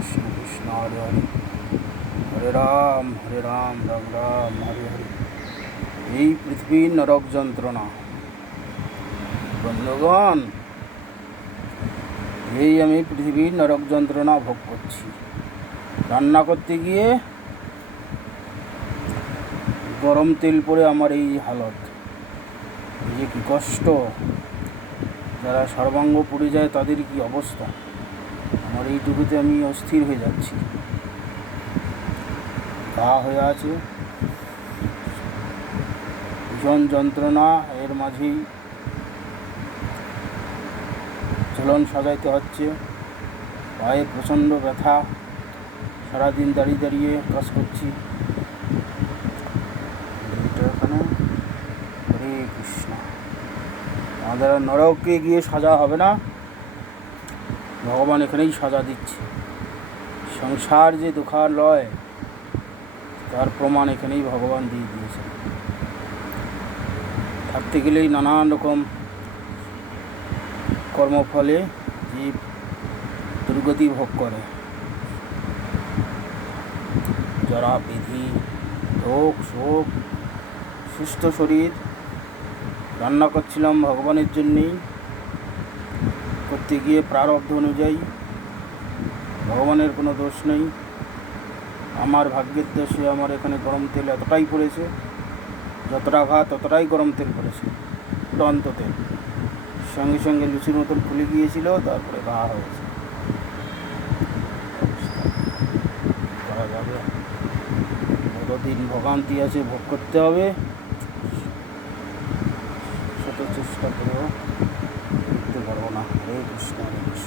কৃষ্ণ কৃষ্ণ হরে হরে, হরে রাম রাম রাম হরে হরে। এই পৃথিবীর নরক যন্ত্রণা বন্ধুগণ, এই আমি পৃথিবীর নরক যন্ত্রণা ভোগ করছি। রান্না করতে গিয়ে গরম তেল পড়ে আমার এই হালত, এই যে কী কষ্ট, যারা সর্বাঙ্গ পুড়ে যায় তাদের কি অবস্থা। আমার এইটুকুতে আমি অস্থির হয়ে যাচ্ছি, ঘা হয়ে আছে, ভীষণ যন্ত্রণা। এর মাঝেই ঝুলন সাজাইতে হচ্ছে, পায়ে প্রচণ্ড ব্যথা, সারাদিন দাঁড়িয়ে দাঁড়িয়ে কাজ করছি। এখানে হরে কৃষ্ণ, আমাদের নরকে গিয়ে সাজা হবে না, ভগবান এখানেই সাজা দিচ্ছে। সংসার যে দুঃখালয় তার প্রমাণ এখানেই ভগবান দিয়ে দিয়েছেন। থাকতে গেলেই নানান রকম কর্মফলে জীব দুর্গতি ভোগ করে, জরা ব্যাধি, রোগ শোক। সুস্থ শরীর, রান্না করছিলাম ভগবানের জন্যেই, করতে গিয়ে প্রারব্ধ অনুযায়ী, ভগবানের কোনো দোষ নেই, আমার ভাগ্যের দোষে আমার এখানে গরম তেল এতটাই পড়েছে, যতটা ঘা ততটাই গরম তেল পড়েছে, ফুটন্ত তেল। সঙ্গে সঙ্গে লুচির মতন খুলে গিয়েছিল, তারপরে ঘা হয়েছে। করা যাবে, কতদিন ভোগান্তি আছে ভোগ করতে হবে, শত চেষ্টা করেও করতে পারবো না। হরে কৃষ্ণ হরে কৃষ্ণ।